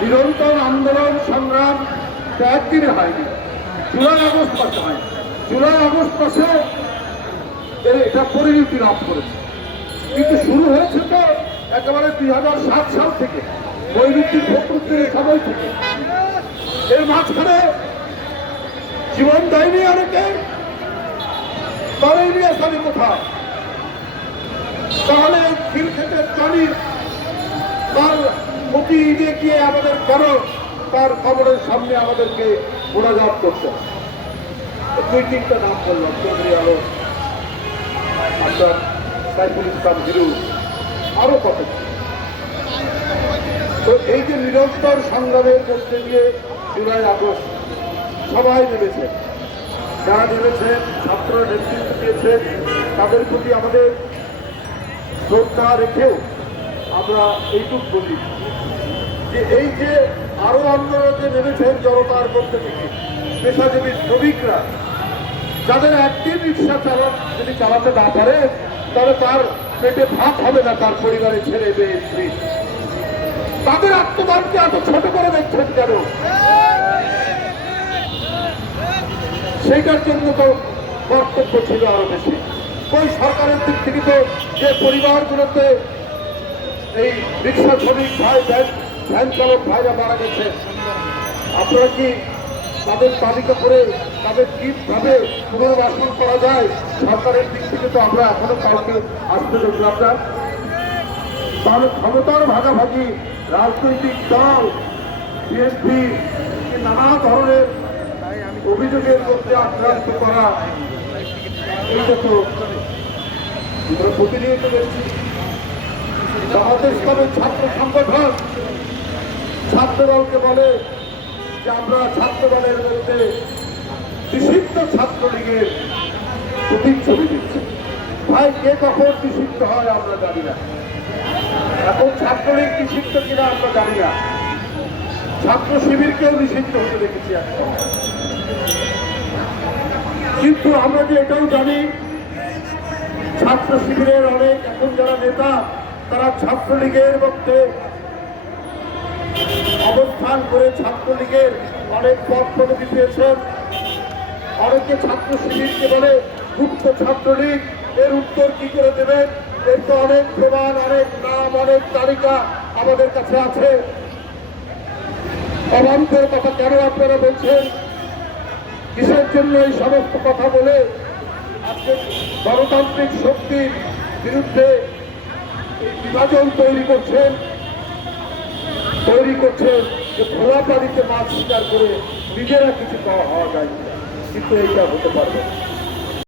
নিরন্তর আন্দোলন সংগ্রাম একদিনে হয়নি, জুলাই আগস্ট মাসে হয়নি। জুলাই আগস্ট মাসে এটা পরিণতি লাভ করেছে, কিন্তু শুরু হয়েছে তো একেবারে 2007 সাল থেকে, বৈরুদ্দিন ফখরুদ্দিনের সময় থেকে। এর মাঝখানে জীবন দেয়নি অনেকে, তারাই নিয়ে আসেনি কোথায়। তাহলে খিলক্ষেতের জমি তার প্রতি ঈদে গিয়ে আমাদের কেন তার খবরের সামনে আমাদেরকে মোনাজাত করতে হয়? 2-3টা নাম বললাম, চৌধুরী আলম, আপনার সাইফুল ইসলাম হিরু, আরো কত। তো এই যে নিরন্তর সংগ্রামের মধ্যে দিয়ে জুলাই আগস্ট সবাই নেমেছে, যারা নেমেছেন ছাত্ররা নেতৃত্ব দিয়েছে, তাদের প্রতি আমাদের শ্রদ্ধা রেখেও আমরা এইটুক বলি যে এই যে আরো আন্দোলনে নেমেছেন জনতার মধ্যে থেকে পেশাজীবী শ্রমিকরা, যাদের একদিন রিক্সা যদি চালাতে না পারে তাহলে তার পেটে ভাত হবে না, তার পরিবারের ছেলে মেয়ে স্ত্রী, তাদের আত্মদানকে এত ছোট করে দেখছেন কেন? সেইটার জন্য তো কর্তব্য ছিল আরো বেশি। ওই সরকারের দিক থেকে তো যে পরিবারগুলোতে এই রিক্সা শ্রমিক ভাই, ভ্যান চালক ভাইরা মারা গেছে, আপনারা কি তাদের তালিকা করে তাদের কিভাবে পুনর্বাসন করা যায় সরকারের দিক থেকে তো আমরা এখনো কাউকে আসতে দেখলাম না। তাহলে ক্ষমতার ভাগাভাগি, রাজনৈতিক দল, বিএনপি নানা ধরনের অভিযোগের মধ্যে আক্রান্ত করা, এইটা তো আমরা প্রতিনিয়ত দেখছি। আমাদের ইসলামের ছাত্র সংগঠন ছাত্রদলকে বলে যে আমরা ছাত্রদলের মধ্যে নিষিদ্ধ ছাত্রলীগের প্রতিচ্ছবি দিচ্ছি। ভাই, কে কখন নিষিদ্ধ হয় আমরা জানি না। এখন ছাত্রলীগ নিষিদ্ধ কিনা আমরা জানি না, ছাত্র শিবিরকেও নিষিদ্ধ হতে দেখেছি এখন। কিন্তু আমরা যে এটাও জানি ছাত্র শিবিরের অনেক এখন যারা নেতা তারা ছাত্রলীগের মধ্যে অবস্থান করে ছাত্রলীগের অনেক পদ পদবি পেয়েছেন। অনেকে ছাত্র শিবিরকে বলে গুপ্ত ছাত্রলীগ। এর উত্তর কি করে দেবেন? এর তো অনেক প্রমাণ, অনেক নাম, অনেক তালিকা আমাদের কাছে আছে। অবান্তর কথা কেন আপনারা বলছেন? কিসের জন্য এই সমস্ত কথা বলে আজকে গণতান্ত্রিক শক্তির বিরুদ্ধে বিভাজন তৈরি করছেন যে খোলা পানিতে মাছ শিকার করে নিজেরা কিছু হওয়া যায়, কিন্তু এইটা হতে পারবে না।